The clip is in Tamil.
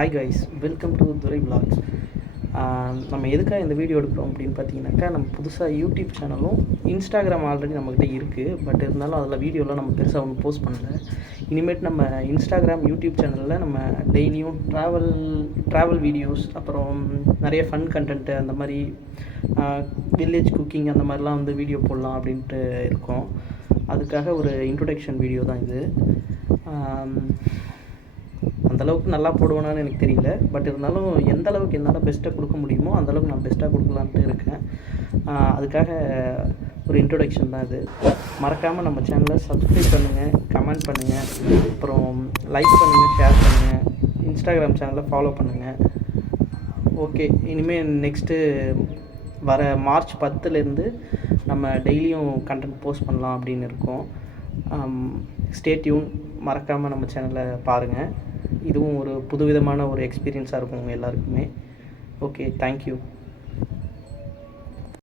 Hi guys, welcome to Durai vlogs. நம்ம எதுக்காக இந்த வீடியோ எடுக்கிறோம் அப்படின்னு பார்த்தீங்கன்னாக்கா, நம்ம புதுசாக யூடியூப் சேனலும் இன்ஸ்டாகிராம் ஆல்ரெடி நம்மக்கிட்ட இருக்குது. பட் இருந்தாலும் அதில் வீடியோலாம் நம்ம பெருசாக ஒன்றும் போஸ்ட் பண்ணல. இனிமேட்டு நம்ம இன்ஸ்டாகிராம் யூடியூப் சேனலில் நம்ம டெய்லியும் ட்ராவல் வீடியோஸ், அப்புறம் நிறைய ஃபன் கண்டென்ட்டு, அந்த மாதிரி வில்லேஜ் குக்கிங் அந்த மாதிரிலாம் வந்து வீடியோ போடலாம் அப்படின்ட்டு இருக்கோம். அதுக்காக ஒரு இன்ட்ரொடக்ஷன் வீடியோ தான் இது. அந்தளவுக்கு நல்லா போடுவேனான்னு எனக்கு தெரியல. பட் இருந்தாலும் எந்த அளவுக்கு என்னால் பெஸ்ட்டாக கொடுக்க முடியுமோ அந்தளவுக்கு நான் பெஸ்ட்டாக கொடுக்கலான்ட்டு இருக்கேன். அதுக்காக ஒரு இன்ட்ரொடக்ஷன் தான் இது. மறக்காமல் நம்ம சேனலை சப்ஸ்கிரைப் பண்ணுங்கள், கமெண்ட் பண்ணுங்கள், அப்புறம் லைக் பண்ணுங்கள், ஷேர் பண்ணுங்கள், இன்ஸ்டாகிராம் சேனலை ஃபாலோ பண்ணுங்கள். ஓகே, இனிமேல் நெக்ஸ்ட்டு வர மார்ச் 10லேருந்து நம்ம டெய்லியும் கண்டென்ட் போஸ்ட் பண்ணலாம் அப்படின்னு இருக்கோம். Stay tune. மறக்காமல் நம்ம சேனலை பாருங்கள். இதுவும் ஒரு புதுவிதமான ஒரு எக்ஸ்பீரியன்ஸாக இருக்கும் உங்கள் எல்லாருக்குமே. Okay, thank you.